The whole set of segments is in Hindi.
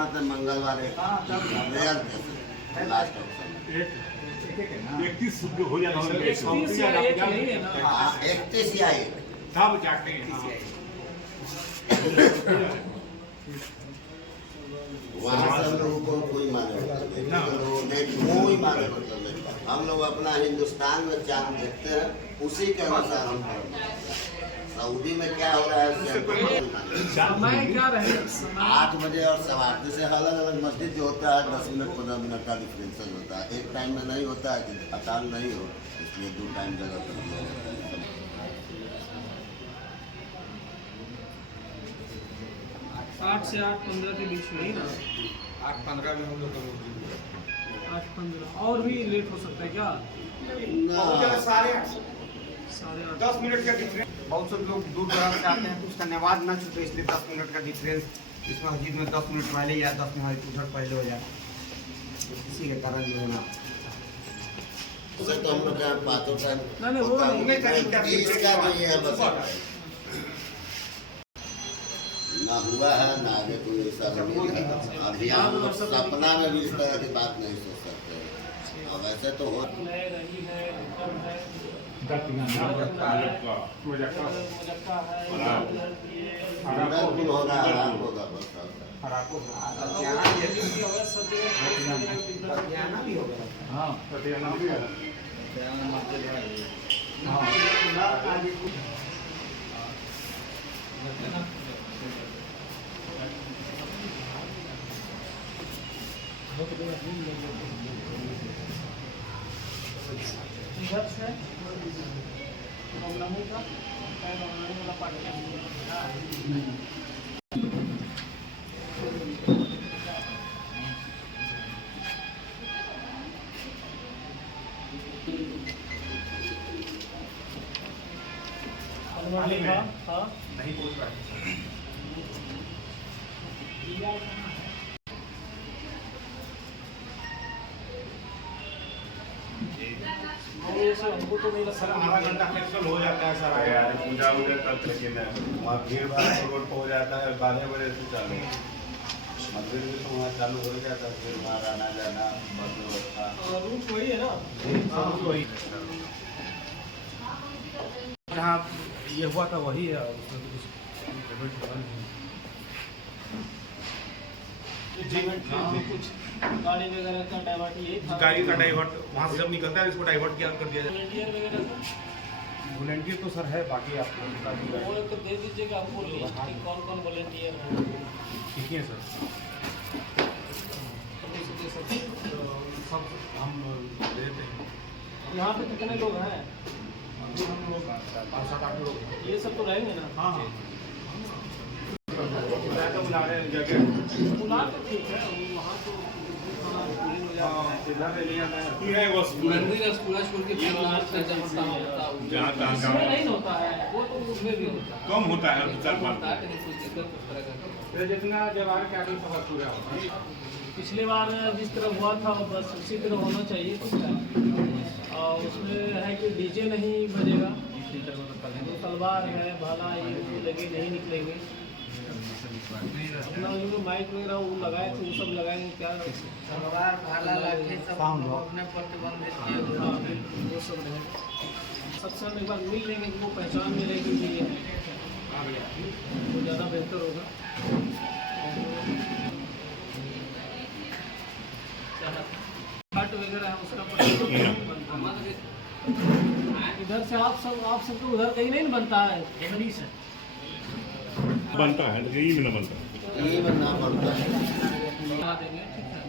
मतलब मंगलवार लास्ट ऑप्शन 31 हो जाता है 31 या 1 यही है ना। 31 या 1 सब जाते हैं। वहाँ से हम लोगों को कोई माने मतलब नहीं, कोई माने मतलब नहीं। हम लोग अपना हिंदुस्तान में चांद देखते हैं, उसी के अनुसार हम सऊदी में क्या हो रहा है समय क्या रहे? 8 बजे और 8:15 जैसे अलग अलग मस्जिद जो होता है 10 मिनट 15 मिनट का डिफरेंस होता है। एक टाइम में नहीं होता है कि अतान नहीं हो, इसलिए 2 टाइम जगह पर हम लोग 8 से 8:15 के बीच में ही ना। 8:15 में हम लोग 8:15 और भी लेट हो सकता है क्या? सारे 8:30 10 मिनट का डिफरेंस। बहुत से लोग दूर दराज से आते हैं तो उसका नमाज ना छूटे, इसलिए 10 मिनट का डिफरेंस इस मस्जिद में 10 मिनट पहले या 10 मिनट उधर पहले हो जाए, इसी के कारण जो है ना उसे तो हम लोग का 5 टाइम नहीं, वो इसका जो ये है बस ना हुआ है ना आगे कोई ऐसा नहीं है। अभी हम लोग सपना में भी इस तरह की बात नहीं सोच सकते। और वैसे तो हो बिल्कुल होगा, आराम होगा बस। इधर से रोमनामी का रोमनामी वाला पार्ट नहीं पहुंच रहा है। हमको तो नहीं सर आधा घंटा कैंसिल हो जाता है सर। यार पूजा वूजा तक, लेकिन वहाँ भीड़ भाड़ रोड पर हो जाता है 12 बजे से चालू। मंदिर भी तो वहाँ चालू हो जाता है, फिर वहाँ आना जाना बस व्यवस्था रूट वही है ना। वही जहाँ ये हुआ था वही है। कुछ गाड़ी वगैरह का डाइवर्ट यही था। गाड़ी का डाइवर्ट वहाँ से जब निकलता है इसको डाइवर्ट किया कर दिया जाए। वॉलंटियर वगैरह का वॉलंटियर तो सर है, बाकी आपको बता दूंगा। वो तो दे दीजिएगा हमको लिस्ट कि कौन कौन वॉलंटियर है। ठीक है सर, सब हम दे देते हैं। यहाँ पे कितने लोग हैं? अभी हम लोग 5-7-8 लोग हैं। ये सब तो रहेंगे ना? हाँ हाँ तो बुला रहे हैं जगह। बुला तो ठीक है, वहाँ तो खाना पूरी हो जाता है। इधर ले लिया मैं है वो पूरा छोड़ के इसमें नहीं होता है, वो तो उसमें भी होता है। कम होता है 2-4 जितना जब आ के आगे सफर पूरा होता है। पिछले बार जिस तरह हुआ था बस उसी तरह होना चाहिए। और उसमें है कि डीजे नहीं बजेगा, तलवार है, भाला ये लगे नहीं निकलेंगे। अपना जो माइक वगैरह वो लगाए थे वो सब लगाएंगे क्या? तलवार भाला लाठी सब अपने प्रतिबंधित किए हुए हैं। वो सब रहेगा। सबसे एक बार मिल लेंगे कि वो पहचान मिलेगी कि ये वो ज़्यादा बेहतर होगा। हट वगैरह है उसका इधर से आप सबको उधर कहीं नहीं बनता है, एमडी से बनता है, यही में न बनता है। ये बनना पड़ता है। लगा देंगे, ठीक है।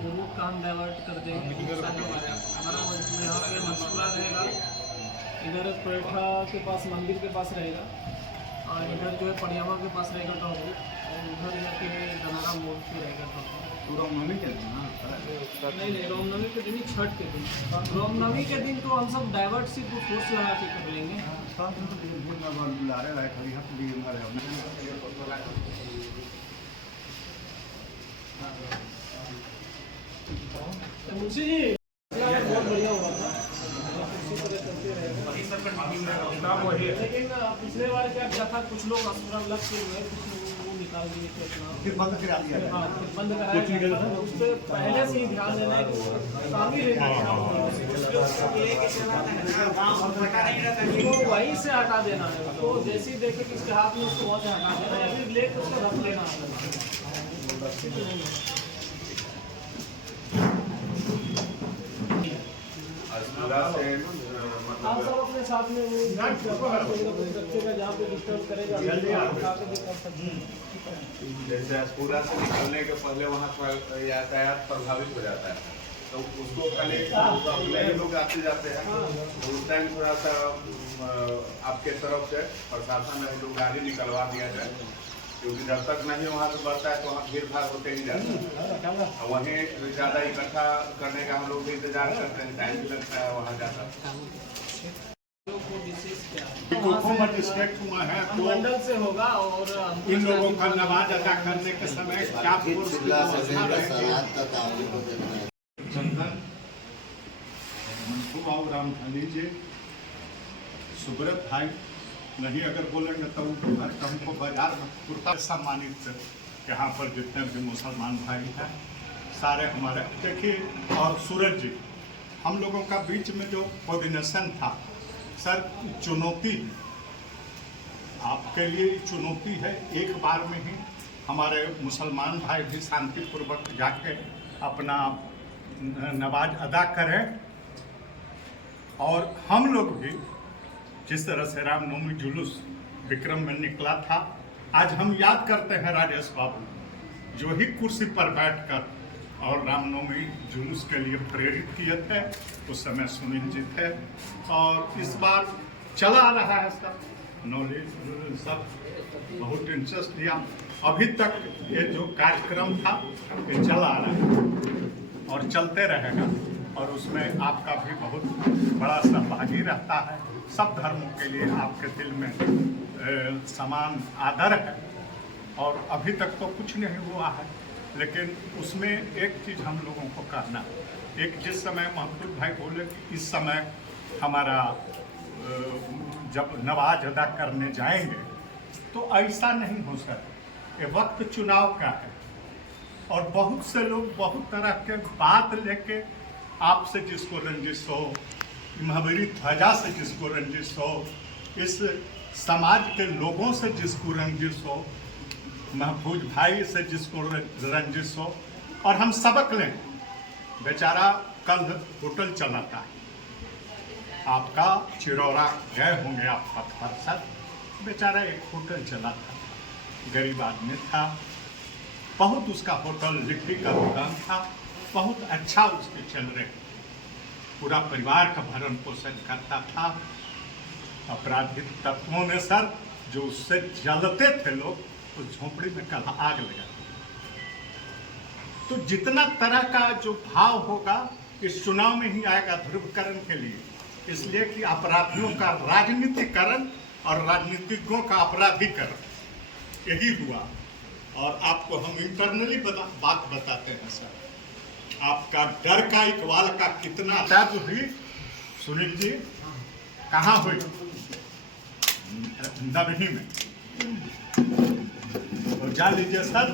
वो रूट का हम डाइवर्ट कर देंगे। हमारा यहाँ पे मंसूरा रहेगा, इधर पेठा के पास मंदिर के पास रहेगा, और इधर जो है पड़ियामा के पास रहेगा टॉप रूट, और उधर जाके दनारा मोड़ पे रहेगा टॉप रूट। रामनवमी के दिन ना? नहीं रामनवमी के दिन ही, छठ के दिन। रामनवमी के दिन तो हम सब डाइवर्ट से कुछ फोर्स लगा के कर लेंगे। बुला रहे हैं खाली हाथ भी हमारे मुंशी जी बहुत बढ़िया हुआ था। लेकिन पिछले बार क्या था, कुछ लोग अस्पताल लग के हुए, कुछ लोग वो निकाल दिए थे अपना, फिर बंद करा दिया गया। हाँ फिर बंद कराया गया था। उस पर पहले से ही ध्यान देना है कि काम ही रहना तो वहीं से हटा देना है उसको, जैसे ही देखे कि इसके हाथ में उसको वहाँ से हटा देना है, फिर लेकर उसको रख लेना है। आप सब अपने साथ में वो रखिएगा जहाँ पे डिस्टर्ब करेगा जैसे अस्पुरा से निकलने के पहले वहाँ पर यातायात प्रभावित हो जाता है, तो उसको पहले अपने ही लोग आते जाते हैं, तो उस टाइम थोड़ा सा आपके तरफ से प्रशासन में लोग गाड़ी निकलवा दिया जाए, क्योंकि जब तक नहीं वहाँ से बढ़ता है तो वहाँ भीड़ भाड़ होते ही जाता है, और वहीं ज़्यादा इकट्ठा करने का हम लोग भी इंतजार करते हैं, टाइम भी लगता है वहाँ जाता मजिस्ट्रेट हुआ है तो मंडल से होगा और इन लोगों का नमाज अदा करने के समय क्या शिमला से सलाद तक आप लोगों को देखना है। चंदन मनसूबा और रामधनी जी सुब्रत भाई नहीं अगर बोलेंगे तो हमको बाजार में कुर्ता सम्मानित यहाँ पर जितने भी मुसलमान भाई हैं सारे हमारे देखिए, और सूरज जी हम लोगों का बीच में जो कोऑर्डिनेशन था सर, चुनौती आपके लिए चुनौती है। एक बार में ही हमारे मुसलमान भाई भी शांतिपूर्वक जाके अपना नमाज अदा करें, और हम लोग भी जिस तरह से रामनवमी जुलूस विक्रम में निकला था, आज हम याद करते हैं राजेश बाबू जो ही कुर्सी पर बैठकर और रामनवमी जुलूस के लिए प्रेरित किए थे, उस समय सुनील जी थे, और इस बार चला आ रहा है सब नॉलेज सब बहुत इंटरेस्ट लिया। अभी तक ये जो कार्यक्रम था ये चला आ रहा है और चलते रहेगा, और उसमें आपका भी बहुत बड़ा सहभागी रहता है। सब धर्मों के लिए आपके दिल में समान आदर है, और अभी तक तो कुछ नहीं हुआ है, लेकिन उसमें एक चीज़ हम लोगों को करना, एक जिस समय महमूद भाई बोले कि इस समय हमारा जब नमाज अदा करने जाएंगे तो ऐसा नहीं हो सकता, ये वक्त चुनाव का है, और बहुत से लोग बहुत तरह के बात लेके आपसे जिसको रंजिश हो, महावीरी ध्वजा से जिसको रंजिश हो, इस समाज के लोगों से जिसको रंजिश हो, महफूज भाई से जिसको रंजिश हो, और हम सबक लें। बेचारा कल होटल चलाता है, आपका चिरौरा गए होंगे आप पथ पर सर, बेचारा एक होटल चलाता, गरीब आदमी था, बहुत उसका होटल लिट्टी का दुकान था, बहुत अच्छा उसके चल रहे, पूरा परिवार का भरण पोषण करता था। अपराधिक तत्वों ने सर जो उससे जलते थे लोग, उस झोपड़ी में कल आग लगा। तो जितना तरह का जो भाव होगा इस चुनाव में ही आएगा ध्रुवीकरण के लिए, इसलिए कि अपराधियों का राजनीतिकरण और राजनीतिज्ञों का अपराधीकरण यही हुआ। और आपको हम इंटरनली बात बताते हैं सर, आपका डर का इकबाल का कितना तब हुई सुनील जी, कहाँ हुई? नबही में। तो जान लीजिए सर,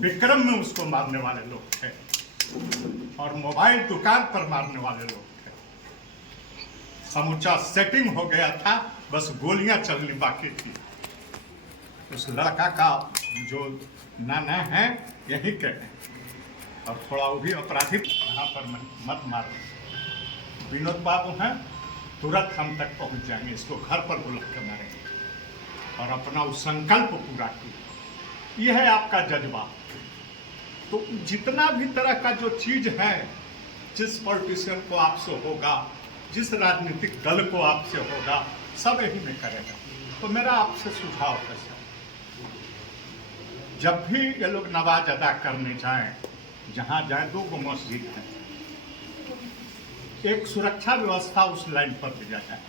विक्रम में उसको मारने वाले लोग थे, और मोबाइल दुकान पर मारने वाले लोग थे। समूचा सेटिंग हो गया था, बस गोलियां चलनी बाकी थी। उस लड़का का जो नाना है यही कहते हैं, और थोड़ा वो भी अपराधिक यहाँ पर मत मारो। विनोद बाबू हैं, तुरंत हम तक पहुँच जाएंगे, इसको घर पर बुला कर मारेंगे, और अपना उस संकल्प पूरा किया। यह है आपका जज्बा। तो जितना भी तरह का जो चीज़ है, जिस पॉलिटिशियन को आपसे होगा, जिस राजनीतिक दल को आपसे होगा, सब यही में करेगा। तो मेरा आपसे सुझाव है सर, जब भी ये लोग नमाज अदा करने जाएं, जहाँ जाए, 2 मस्जिद है, एक सुरक्षा व्यवस्था उस लाइन पर दिया जाए,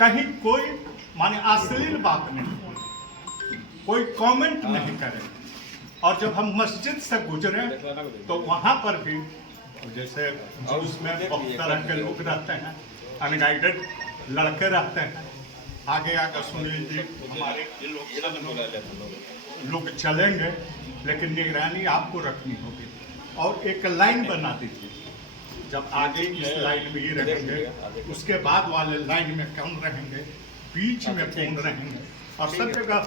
कहीं कोई माने अश्लील बात नहीं हो, कोई कमेंट नहीं करे। और जब हम मस्जिद से गुजरे तो वहाँ पर भी जैसे उसमें बहुत तरह के लोग रहते हैं, अनगाइडेड लड़के रहते हैं, आगे आगे सुनील जी हमारे ये लोग लोग चलेंगे, लेकिन निगरानी आपको रखनी होगी। और एक लाइन बना दीजिए, जब आगे इस लाइन में ही रहेंगे, उसके बाद वाले लाइन में कौन रहेंगे, बीच में कौन रहेंगे, और सब जगह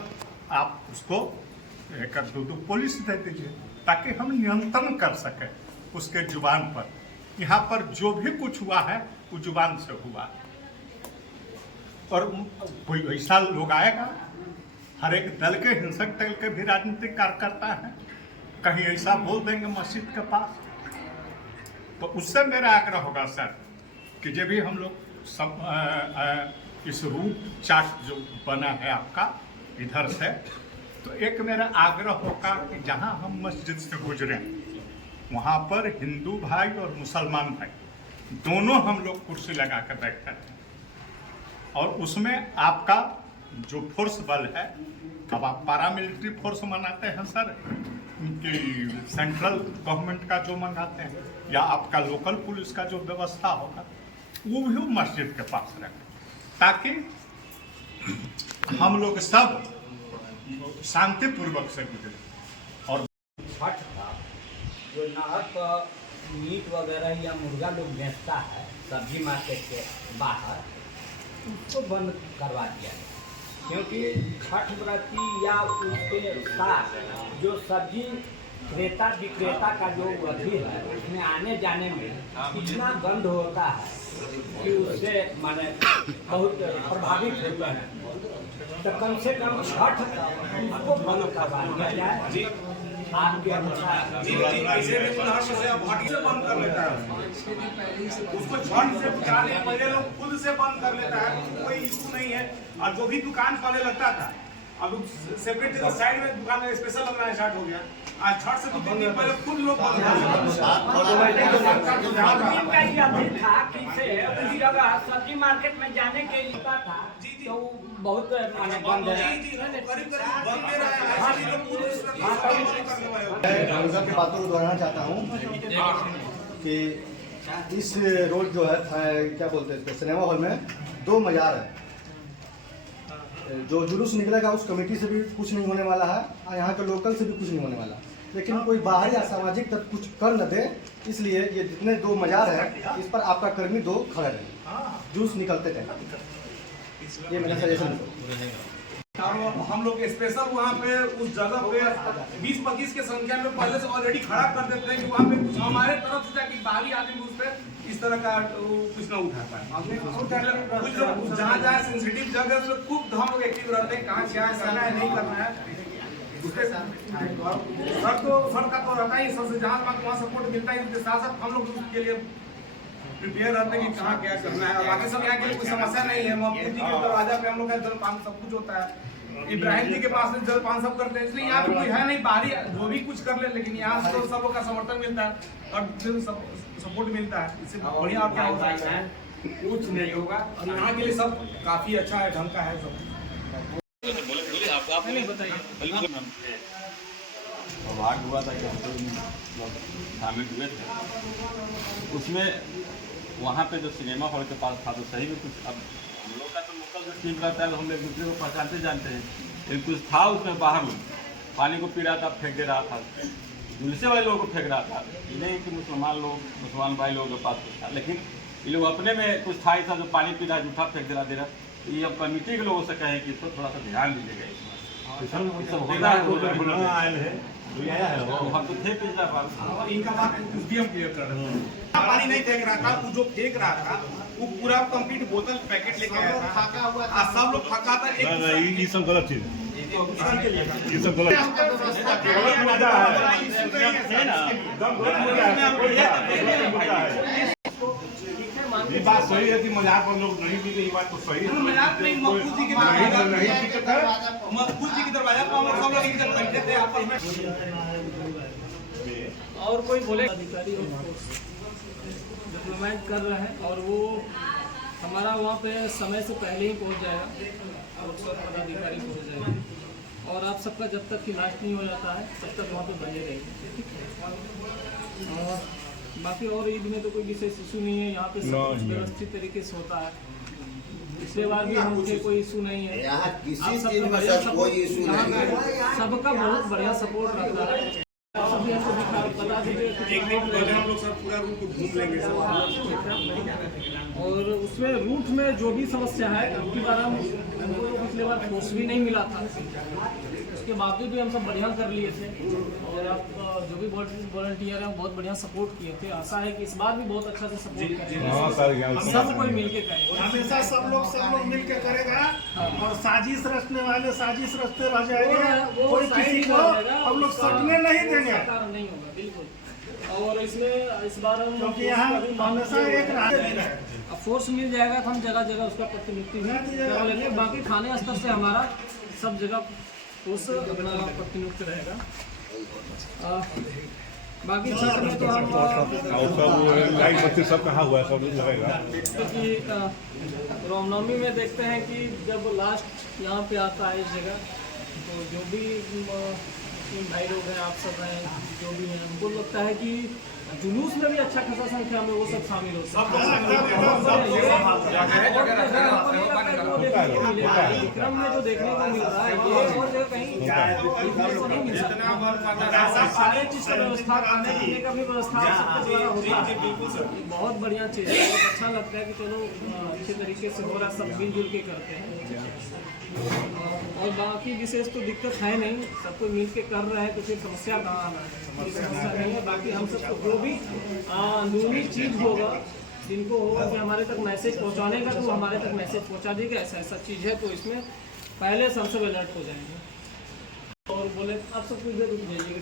आप उसको एक दो पुलिस दे दीजिए, ताकि हम नियंत्रण कर सकें उसके जुबान पर। यहाँ पर जो भी कुछ हुआ है वो जुबान से हुआ, और कोई ऐसा लोग आएगा, हर एक दल के, हिंसक दल के भी राजनीतिक कार्यकर्ता हैं, कहीं ऐसा बोल देंगे मस्जिद के पास, तो उससे मेरा आग्रह होगा सर कि जब भी हम लोग सब इस रूट चार्ट जो बना है आपका इधर से, तो एक मेरा आग्रह होगा कि जहां हम मस्जिद से गुजरें वहां पर हिंदू भाई और मुसलमान भाई दोनों हम लोग कुर्सी लगा कर बैठे हैं, और उसमें आपका जो फोर्स बल है, अब आप पारामिलिट्री फोर्स मनाते हैं सर कि सेंट्रल गवर्नमेंट का जो मंगाते हैं, या आपका लोकल पुलिस का जो व्यवस्था होगा वो भी मस्जिद के पास रखें, ताकि हम लोग सब शांतिपूर्वक से गुजरे। और छठ का जो नहर पर मीट वगैरह या मुर्गा लोग बेचता है सब्जी मार्केट के बाहर, उसको बंद करवा दिया है, क्योंकि छठ व्रती या उसके साथ जो सब्जी क्रेता विक्रेता का जो अवधि है, उसमें आने जाने में इतना गंध होता है कि उससे माने बहुत प्रभावित होते हैं। तो कम से कम छठ उसको बंद करवा दिया जाए। आपके अनुसार बंद कर लेता है उसको छठ से 4 दिन पहले लोग खुद से बंद कर लेता है, कोई इशू नहीं है। और जो भी दुकान पहले लगता था, अब सेपरेट साइड में दुकान स्पेशल लगना स्टार्ट हो गया। आज छठ से 2-3 दिन पहले खुद लोग बंद सब्जी मार्केट में जाने के लिए था, तो बहुत माने बंद है। की बातों को दोहराना चाहता हूँ कि इस रोड जो है क्या बोलते हैं इसको, सिनेमा हॉल में 2 मजार है। जो जुलूस निकलेगा उस कमेटी से भी कुछ नहीं होने वाला है, और यहाँ के लोकल से भी कुछ नहीं होने वाला, लेकिन कोई बाहरी असामाजिक तत्व कुछ कर न दे, इसलिए ये जितने 2 मजार है इस पर आपका कर्मी 2 खड़े रहे जुलूस निकलते टाइम। ये मेरा सजेशन है। और हम लोग स्पेशल वहाँ पे उस जगह पे 20-25 के संख्या में पहले से ऑलरेडी खड़ा कर देते हैं कि वहाँ पे कुछ हमारे तरफ से जाके बाहरी आदमी उस पर इस तरह का कुछ ना उठा पाए। कुछ लोग जहाँ जहाँ सेंसिटिव जगह से खूब हम लोग एक्टिव रहते हैं, कहाँ क्या करना है नहीं करना है, सर का तो रहता ही सबसे जहाँ वहाँ सपोर्ट मिलता है, उसके साथ साथ हम लोग उसके लिए प्रिपेयर रहते हैं कि कहाँ क्या करना है। और बाकी सब यहाँ के लिए कोई समस्या नहीं है। मोहम्मद जी के दरवाजा पे हम लोग का जलपान सब कुछ होता है, इब्राहिम जी के पास में जलपान सब करते हैं, इसलिए यहाँ पे कोई है नहीं बाहरी जो भी कुछ कर ले, लेकिन यहाँ से सब लोग का समर्थन मिलता है और सपोर्ट मिलता है। इससे बढ़िया और क्या हो सकता है, कुछ नहीं होगा। और यहाँ के लिए सब काफी अच्छा है, ढंग का है सब। सौभाग्य हुआ था कि हम शामिल हुए थे उसमें। वहाँ पे जो सिनेमा हॉल के पास था तो सही में कुछ, अब हम लोग का तो लोकल जो टीम रहता है तो हम एक दूसरे को पहचानते जानते हैं, लेकिन कुछ था उसमें बाहर में पानी को पी रहा था, फेंक दे रहा था, जुलसे वाले लोगों को फेंक रहा था। ये नहीं कि मुसलमान भाई लोगों के पास कुछ था, लेकिन ये लोग अपने में कुछ था ऐसा जो पानी पी रहा, जूठा फेंक दे रहा। ये अब कमेटी के लोगों से कहें कि इसको थोड़ा सा ध्यान दीजिएगा, सब होता है हम तो थे पिछला बार। और इनका बात कुछ भी हम क्लियर कर रहे हैं, पानी नहीं फेंक रहा था, वो जो फेंक रहा था वो पूरा कंप्लीट बोतल पैकेट लेके आया था, सब लोग थका था। ये सब गलत चीज है, ये सब गलत ये बात सही है कि मजाक पर लोग नहीं पीते, ये बात तो सही है। मजाक नहीं, मकबूल जी के दरवाजा पर हम लोग सब लोग एक जगह बैठे थे आपस में। और कोई बोले अधिकारी डिप्लोमेट कर रहे हैं, और वो हमारा वहाँ पे समय से पहले ही पहुँच जाएगा और सब पदाधिकारी पहुँच जाएगा। और आप सबका जब तक इलाज नहीं हो जाता है तब तक वहाँ पे बने रहेंगे, ठीक है। और बाकी और ईद में तो कोई विशेष इशू नहीं है, यहाँ पे सब कुछ व्यवस्थित तरीके से होता है। पिछले बार भी हम थे, कोई इशू नहीं है। यहाँ किसी आप सबका चीज में बढ़िया सर कोई इशू यहाँ नहीं है। पे सबका बहुत बढ़िया सपोर्ट रहता है। सभी हमको बता दीजिए हम लोग सर पूरा रूट को घूम लेंगे सर। और उसमें रूट में जो भी समस्या है, अब की बार हमको तो पिछले बार फोर्स भी नहीं मिला था, उसके बावजूद भी हम सब बढ़िया कर लिए थे। और आप जो भी वॉलंटियर हैं बहुत बढ़िया सपोर्ट किए थे। आशा है कि इस बार भी बहुत अच्छा से सपोर्ट करेंगे, सब कोई मिलके करेंगे। हमेशा सब लोग मिल के करेगा और साजिश रचने वाले साजिश रचते रह जाएंगे, कोई किसी को हम लोग सटने नहीं देंगे। नहीं होगा बिल्कुल। और इसमें इस बार हम क्योंकि यहाँ हमेशा एक अब फोर्स मिल जाएगा तो हम जगह जगह उसका प्रतिनिधित्व भी करा लेंगे। बाकी थाने स्तर से हमारा सब जगह फोर्स अपना प्रतिनिधित्व रहेगा। बाकी क्षेत्र में तो हम सब कहाँ हुआ है, सब लगेगा। क्योंकि रामनवमी में देखते हैं कि जब लास्ट यहाँ पे आता है इस जगह, तो जो भी मुस्लिम भाई लोग हैं, आप सब हैं, जो भी हैं, हमको लगता है कि जुलूस में भी अच्छा खासा संख्या में वो सब शामिल होते हैं। विक्रम में जो देखने को मिल रहा है ये और जगह कहीं देखने को नहीं मिल सकता। सारे चीज का व्यवस्था, खाने पीने का भी व्यवस्था सबके द्वारा होता है। ये बहुत बढ़िया चीज़ है, बहुत अच्छा लगता है कि चलो अच्छे तरीके से हो रहा है, सब मिलजुल के करते हैं। और बाकी विशेष तो दिक्कत है नहीं, सब कोई मिल के कर रहे हैं, तो फिर समस्या कहाँ आना है, कोई समस्या नहीं है। बाकी हम सबको जो भी अंदरूनी चीज़ होगा, जिनको होगा कि हमारे तक मैसेज पहुँचाने का, तो हमारे तक मैसेज पहुँचा देगा ऐसा ऐसा चीज़ है, तो इसमें पहले से हम सब अलर्ट हो जाएंगे। और बोले आप सब कुछ रुक जाइए।